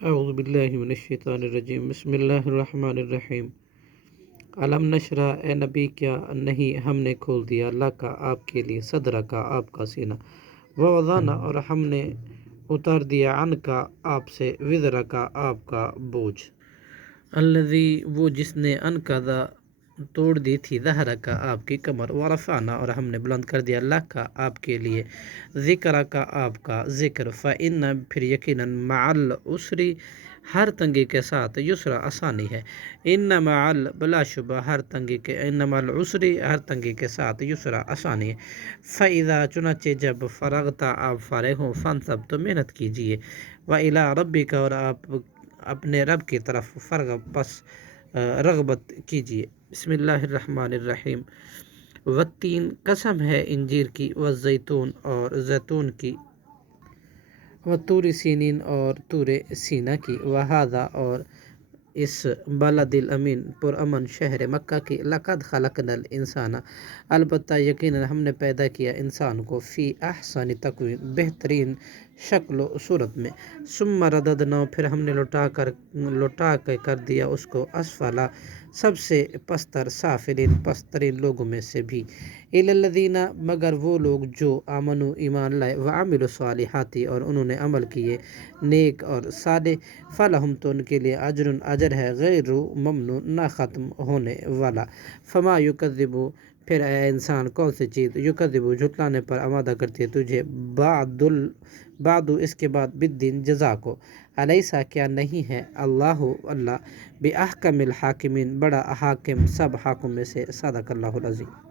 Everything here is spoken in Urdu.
اعوذ باللہ من الشیطان الرجیم، بسم اللہ الرحمن الرحیم۔ علم نشرح، اے نبی کیا نہیں ہم نے کھول دیا لکا آپ کے لیے، صدر کا آپ کا سینہ، ووضعنا اور ہم نے اتار دیا عنکا آپ سے، وزر کا آپ کا بوجھ، الذی وہ جس نے انقضا توڑ دی تھی، ظہر کا آپ کی کمر، ورفعنا اور ہم نے بلند کر دیا لکا آپ کے لیے، ذکر کا آپ کا ذکر، فإن پھر یقیناً مع العسر ہر تنگی کے ساتھ، یسرا آسانی ہے، ان مع بلا شبہ ہر تنگی کے، ان مع العسر ہر تنگی کے ساتھ، یسرا آسانی ہے، فإذا چنانچہ جب فرغتا آپ فارغ ہوں، فانصب تو محنت کیجیے، وإلی ربک اور آپ اپنے رب کی طرف فرغب پس رغبت کیجیے۔ بسم اللہ الرحمن الرحیم۔ والتین قسم ہے انجیر کی، والزیتون اور زیتون کی، وطور سینین اور طور سینا کی، وہذا اور اس بلد الامین پرامن شہر مکہ کی، لقد خلقنا الانسان البتہ یقیناً ہم نے پیدا کیا انسان کو، فی احسن تقویم بہترین شکل و صورت میں، ثم رددناہ پھر ہم نے لوٹا کے کر دیا اس کو، اسفلا سب سے پستر، سافلین پسترین لوگوں میں سے بھی، الی الذین مگر وہ لوگ جو آمنوا ایمان لائے، وعملوا الصالحات اور انہوں نے عمل کیے نیک اور صالح، فلہم تو ان کے لیے اجر ہے، غیر ممنون نہ ختم ہونے والا، فما یکذبو پھر اے انسان کون سی چیز، یکذبو جھٹلانے پر آمادہ کرتی ہے تجھے، بعد اس کے بعد بالدین جزا کو، الیسا کیا نہیں ہے اللہ بِاحکم الحاکمین بڑا حاکم سب حاکم میں سے، صدق اللہ العظیم۔